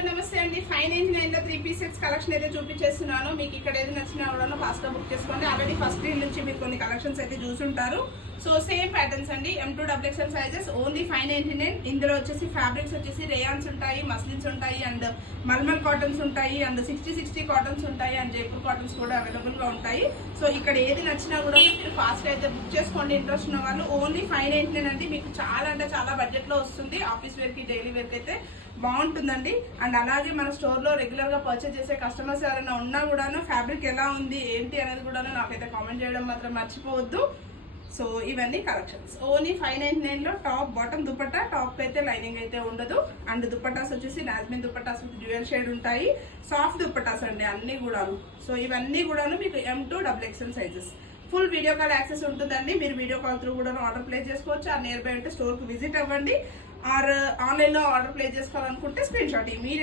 Hello నమస్తే అండి. 599 లో 3 పీస్ సెట్స్ కలెక్షన్ అయితే చూపించేస్తున్నాను. మీకు ఇక్కడ ఏది నచ్చినా కూడా ఫాస్ట్ గా బుక్ చేసుకోండి. ఆల్రెడీ ఫస్ట్ రీల్ నుంచి మీరు కొన్ని కలెక్షన్స్ అయితే చూసుంటారు. సో సేమ్ ప్యాటర్న్స్ అండి, M2 XXL సైజెస్ ఓన్లీ 599. ఇందులో వచ్చేసి ఫ్యాబ్రిక్స్ వచ్చేసి రేయాన్స్ ఉంటాయి, మస్లిన్స్ ఉంటాయి, అండ్ మల్మల్ కాటన్స్ ఉంటాయి, అండ్ 60 కాటన్స్ ఉంటాయి, అండ్ జైపూర్ కాటన్స్ కూడా అవైలబుల్ గా ఉంటాయి. సో ఇక్కడ ఏది నచ్చినా కూడా మీరు ఫాస్ట్ అయితే బుక్ చేసుకోండి. ఇంట్రెస్ట్ ఉన్న వాళ్ళు ఓన్లీ 599 అండి. మీకు చాలా అంటే చాలా బడ్జెట్ లో వస్తుంది. ఆఫీస్ వేర్ కి డైలీ వేర్ కి అయితే బాగుంటుందండి. అండ్ అలాగే మన స్టోర్ లో రెగ్యులర్ గా పర్చేజ్ చేసే కస్టమర్స్ ఎవరైనా ఉన్నా కూడాను ఫ్యాబ్రిక్ ఎలా ఉంది ఏంటి అనేది కూడా నాకైతే కామెంట్ చేయడం మాత్రం మర్చిపోవద్దు. సో ఇవన్నీ కలెక్షన్స్ ఓన్లీ 599 లో టాప్ బాటమ్ దుపట్టా, టాప్ అయితే లైనింగ్ అయితే ఉండదు. అండ్ దుపట్టాస్ వచ్చేసి నాజ్మిన్ దుపట్టాస్ విత్ డ్యూయల్ షేడ్ ఉంటాయి. సాఫ్ట్ దుపట్టాస్ అండి అన్ని కూడాను. సో ఇవన్నీ కూడాను మీకు M2 XXL sizes. Full video call access ఉంటుందండి. మీరు వీడియో కాల్ త్రూ కూడా ఆర్డర్ ప్లేస్ చేసుకోవచ్చు. ఆ నియర్ బై ఉంటే స్టోర్ కు విజిట్ అవ్వండి. ఆర్ ఆన్లైన్ లో ఆర్డర్ ప్లేస్ చేసుకోవాలనుకుంటే స్క్రీన్ షాట్ ఇమీడియట్